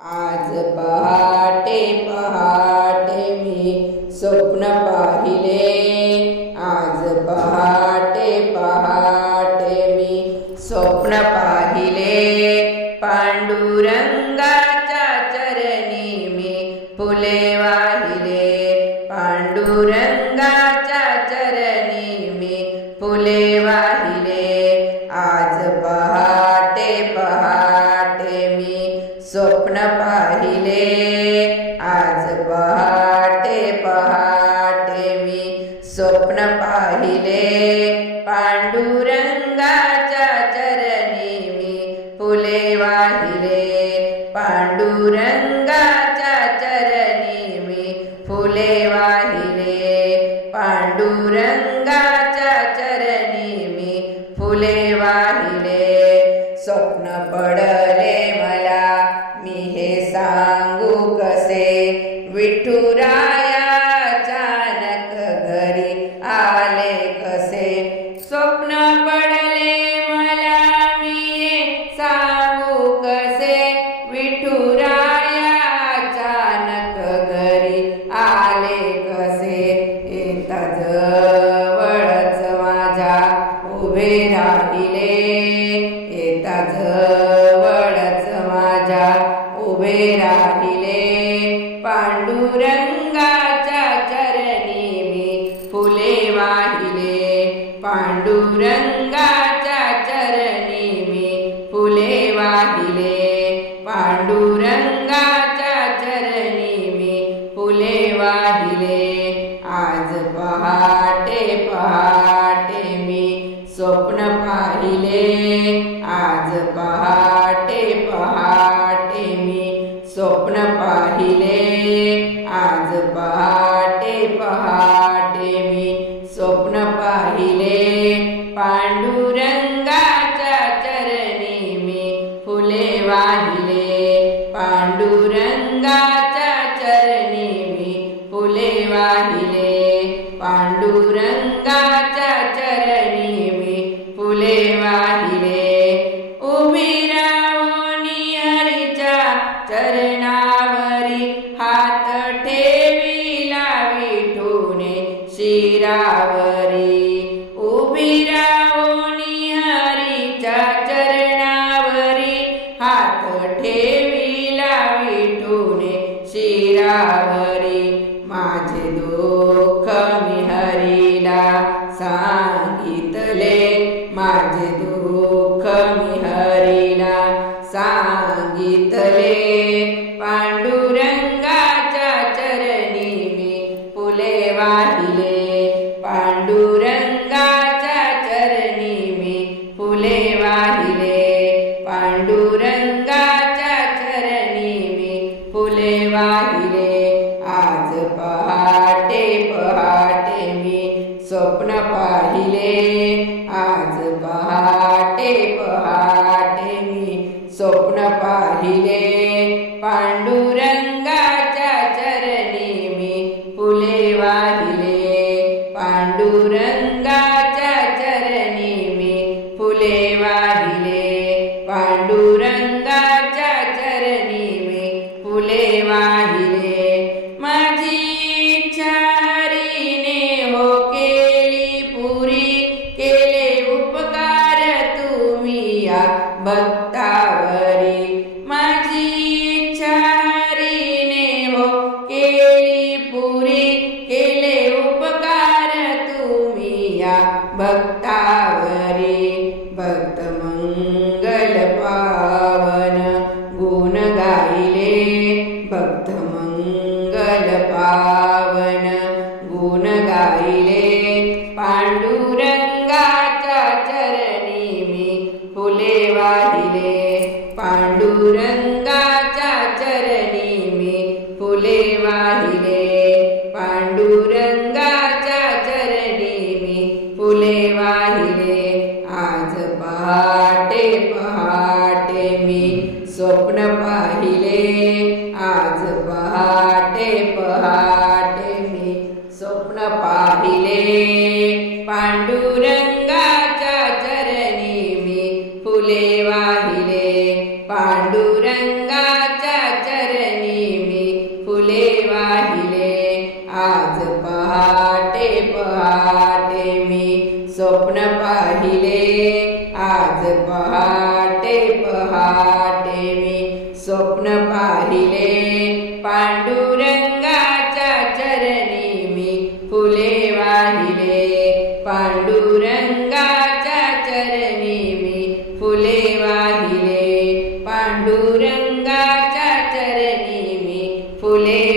आज पहाटे पहाटे मी स्वप्न पाहिले। आज पहाटे पहाटे मी स्वप्न पाहिले। पांडुरंगाच्या चरणी मी फुले वाहिले। पांडुरंगाच्या चरणी मी फुले वाहिले। आज पहाटे पहाटे मी स्वप्न पाहिले। आज पहाटे पहाटे मी स्वप्न पाहिले। पांडुरंगाच्या चरणी मी फुले वाहिले। पांडुरंगाच्या चरणी मी फुले वाहिले। पांडुरंगाच्या चरणी मी फुले वाहिले। स्वप्न पडले मला मी हे सांगू कसे। विठुराया अचानक घरी आले कसे। स्वप्न पडले मला मी हे सांगू कसे। विठुराया अचानक घरी आले कसे। येता जवळच माझ्या उभे राहिले। येता जवळच माझ्या उभे राहिले। पांडुरंगाच्या चरणी मी फुले वाहिले। पांडुरंगाच्या चरणी मी फुले वाहिले। पांडुरंगाच्या चरणी मी फुले वाहिले। आज पहाटे पहाटे मी स्वप्न पाहिले। आज पहाटे पहाटे मी स्वप्न पाहिले। आज पहाटे पहाटे मी स्वप्न पाहिले। पांडुरंगाच्या चरणी मी फुले वाहिले। पांडुरंगाच्या चरणी मी फुले वाहिले। पांडुरंगाच्या चरणी मी फुले वाहिले। उभी राहुनी हरीच्या चरणावरी हात ठेविला विठूने शिरावरी। उभी राहुनी हरीच्या चरणावरी हात ठेविला विठूने शिरावरी। माझे दुःख मी हरीला सांगितले। माझे दुःख मी हरीला सांगितले। पांडुरंगाच्या चरणी मी फुले वाहिले। पांडुरंगाच्या चरणी मी फुले वाहिले। पांडुरंगाच्या चरणी मी फुले वाहिले। आज पहाटे पहाटे मी स्वप्न पाहिले। आज पहाटे पहाटे मी स्वप्न पाहिले। पांडुरंगाच्या चरणी मी फुले वाहिले। पांडुरंगाच्या चरणी मी फुले वाहिले। पांडुरंगाच्या चरणी मी फुले वाहिले। माझी इच्छा हरीने हो केली पुरी। केले उपकार तुम्ही या भक्तावरी। माझी इच्छा हरीने हो केली पुरी। केले उपकार तुम्ही या भक्तावरी। भक्त मंगल पावन गुण गायले। भक्त मंगल पावन गुण गायले। पांडुरंगाच्या चरणी मी फुले वाहिले। पांडुरंगाच्या चरणी मी फुले वाहिले। पांडुरंगाच्या चरणी मी फुले वाहिले। आज पहाटे पहाटे मी स्वप्न पाहिले। आज पहाटे पहाटे मी स्वप्न पाहिले। पांडुरंगाच्या चरणी मी फुले वाहिले। पांडुरंगाच्या आज पहाटे पहाटे मी स्वप्न पाहिले आज पहाटे पहाटे मी स्वप्न पाहिले पांडुरंगाच्या चरणी मी फुले वाहिले पांडुरंगाच्या चरणी मी फुले वाहिले पांडुरंगाच्या चरणी मी फुले